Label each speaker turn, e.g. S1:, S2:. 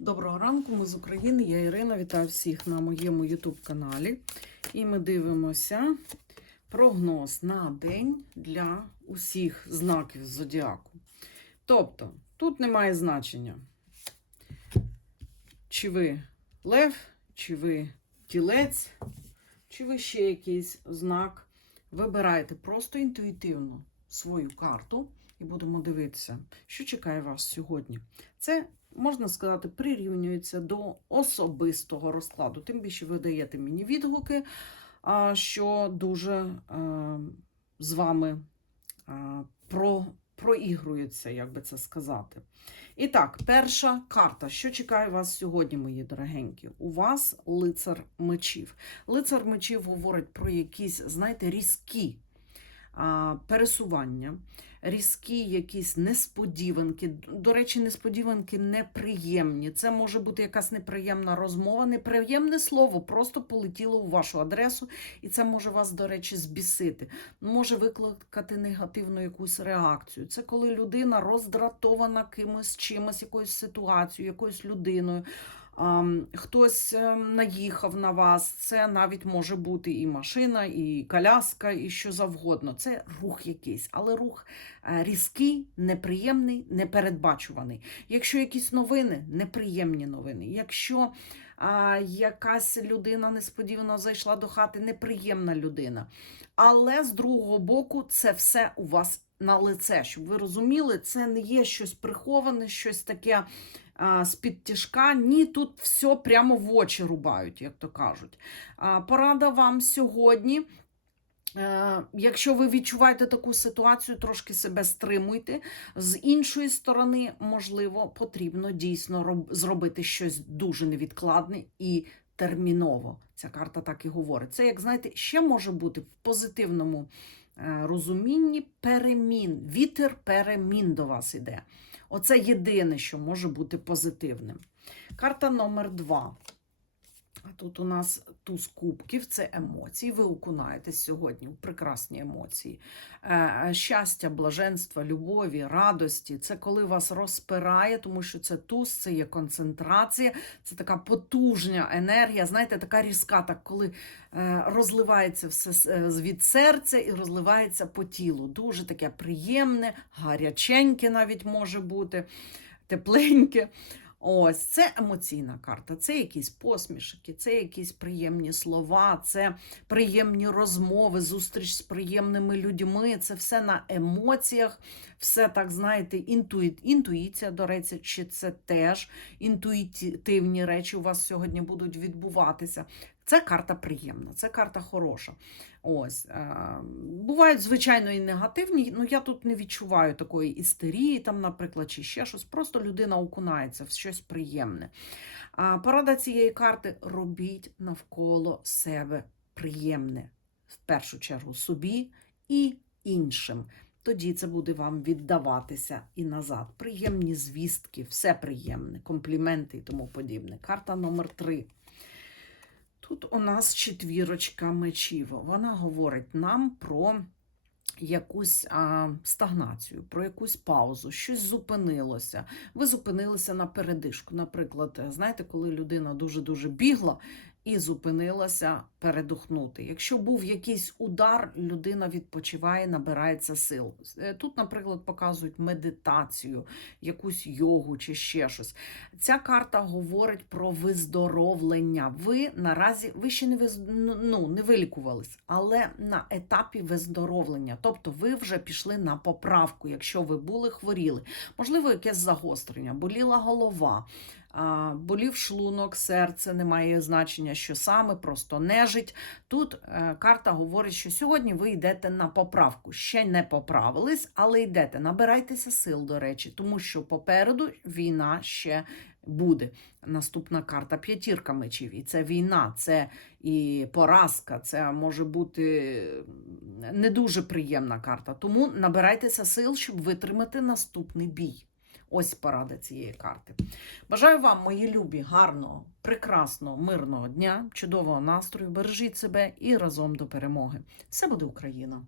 S1: Доброго ранку, ми з України. Я Ірина. Вітаю всіх на моєму YouTube каналі. І ми дивимося прогноз на день для усіх знаків зодіаку. Тобто, тут немає значення, чи ви лев, чи ви тілець, чи ви ще якийсь знак. Вибирайте просто інтуїтивно свою карту і будемо дивитися, що чекає вас сьогодні. Це можна сказати, прирівнюється до особистого розкладу. Тим більше ви даєте мені відгуки, що дуже е, з вами е, про, проігрується, як би це сказати. І так, перша карта. Що чекає вас сьогодні, мої дорогенькі? У вас лицар мечів. Лицар мечів говорить про якісь, знаєте, різкі пересування, різкі якісь несподіванки. До речі, несподіванки неприємні. Це може бути якась неприємна розмова, неприємне слово просто полетіло у вашу адресу, і це може вас, до речі, збісити. Може викликати негативну якусь реакцію. Це коли людина роздратована кимось, чимось, якоюсь ситуацією, якоюсь людиною. Хтось ем, наїхав на вас, це навіть може бути і машина, і коляска, і що завгодно. Це рух якийсь, але рух е, різкий, неприємний, непередбачуваний. Якщо якісь новини, неприємні новини. Якщо а, якась людина несподівано зайшла до хати, неприємна людина. Але з другого боку, це все у вас на лице. Щоб ви розуміли, це не є щось приховане, щось таке з-під тяжка. Ні, тут все прямо в очі рубають, як то кажуть. А, порада вам сьогодні. Е, Якщо ви відчуваєте таку ситуацію, трошки себе стримуйте. З іншої сторони, можливо, потрібно дійсно зробити щось дуже невідкладне і терміново. Ця карта так і говорить. Це, як знаєте, ще може бути в позитивному е, розумінні перемін. Вітер перемін до вас іде. Оце єдине, що може бути позитивним. Карта номер два. Тут у нас туз кубків, це емоції. Ви окунаєтесь сьогодні у прекрасні емоції. Е, Щастя, блаженства, любові, радості. Це коли вас розпирає, тому що це туз, це є концентрація, це така потужна енергія. Знаєте, така різка, так коли е, розливається все е, від серця і розливається по тілу. Дуже таке приємне, гаряченьке навіть може бути, тепленьке. Ось це емоційна карта, це якісь посмішки, це якісь приємні слова, це приємні розмови, зустріч з приємними людьми. Це все на емоціях, все так знаєте, інтуї... інтуїція, до речі, чи це теж інтуїтивні речі у вас сьогодні будуть відбуватися. Це карта приємна, це карта хороша. Ось е, бувають, звичайно, і негативні. Ну я тут не відчуваю такої істерії, там, наприклад, чи ще щось. Просто людина окунається в щось приємне. А порада цієї карти робіть навколо себе приємне, в першу чергу собі і іншим. Тоді це буде вам віддаватися і назад. Приємні звістки, все приємне, компліменти і тому подібне. Карта номер три. Тут у нас четвірочка мечів. Вона говорить нам про якусь а, стагнацію, про якусь паузу, щось зупинилося. Ви зупинилися на передишку. Наприклад, знаєте, коли людина дуже-дуже бігла і зупинилася передухнути. Якщо був якийсь удар, людина відпочиває, набирається сил. Е, Тут, наприклад, показують медитацію, якусь йогу чи ще щось. Ця карта говорить про виздоровлення. Ви наразі ви ще не виз... ну, не вилікувались, але на етапі виздоровлення. Тобто ви вже пішли на поправку, якщо ви були хворіли. Можливо, якесь загострення, боліла голова. Болів шлунок, серце, немає значення, що саме, просто нежить. Тут е, карта говорить, що сьогодні ви йдете на поправку. Ще не поправились, але йдете. Набирайтеся сил, до речі, тому що попереду війна ще буде. Наступна карта п'ятірка мечів. І це війна, це і поразка, це може бути не дуже приємна карта. Тому набирайтеся сил, щоб витримати наступний бій. Ось порада цієї карти. Бажаю вам, мої любі, гарного, прекрасного, мирного дня, чудового настрою. Бережіть себе і разом до перемоги. Все буде Україна!